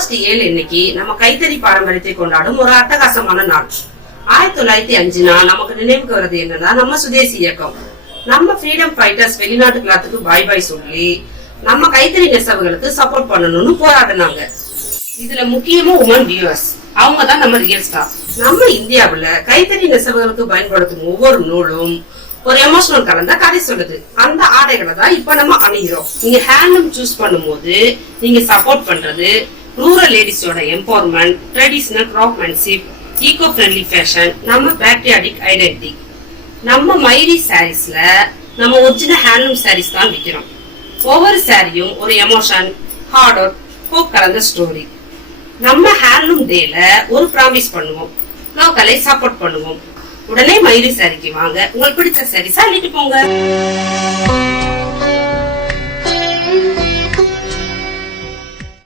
August 7 இன்னைக்கு நம்ம கைத்தறி பாரம்பரியத்தை கொண்டாடும் ஒரு அட்டகாசமான நாள். 1905 நமக்கு நினைவுக்கு வர்றது என்னன்னா நம்ம சுதேசி இயக்கம். நம்ம ஃப்ரீடம் ஃபைட்டர்ஸ் வெளிநாட்டு கிளாத்துக்கு பாய் பாய் சொல்லி நம்ம கைத்தறி நெசவுகளுக்கு சப்போர்ட் பண்ணணும்னு போராடினாங்க. இதுல முக்கியமா உமன் வியூவர்ஸ், அவங்க தான் நம்ம ரியல் ஸ்டார். நம்ம இந்தியாவுல கைத்தறி நெசவுகளுக்கு பயன்படுத்தும் ஒவ்வொரு நூலும் ஒரு எமோஷனல் கலந்த கதை சொல்லுது. அந்த ஆடைகளை தான் இப்ப நம்ம அணிகிறோம். நீங்க ஹேண்ட்லூம் சூஸ் பண்ணும்போது நீங்க சப்போர்ட் பண்றது ரூரல் லேடிஸோட empowerment, traditional craftsmanship, eco friendly fashion, நம்ம பேட்ரியாட்டிக் ஐடென்டிட்டி. நம்ம மைரி சாரீஸ்ல நம்ம ஒரிஜினல் ஹேண்ட்லூம் சாரீஸ் தான் விற்கிறோம். ஒவ்வொரு சாரியும் ஒரு எமோஷன், ஹார்ட் ஒர்க், ஹோப் கலந்த ஸ்டோரி. நம்ம ஹேண்ட்லூம் டேல ஒரு ப்ராமிஸ் பண்ணுவோம், லோக்கலை சப்போர்ட் பண்ணுவோம். உடனே மயூரி சாரிக்கு வாங்க, உங்களுக்கு பிடிச்ச சாரீஸா அள்ளிட்டு போங்க.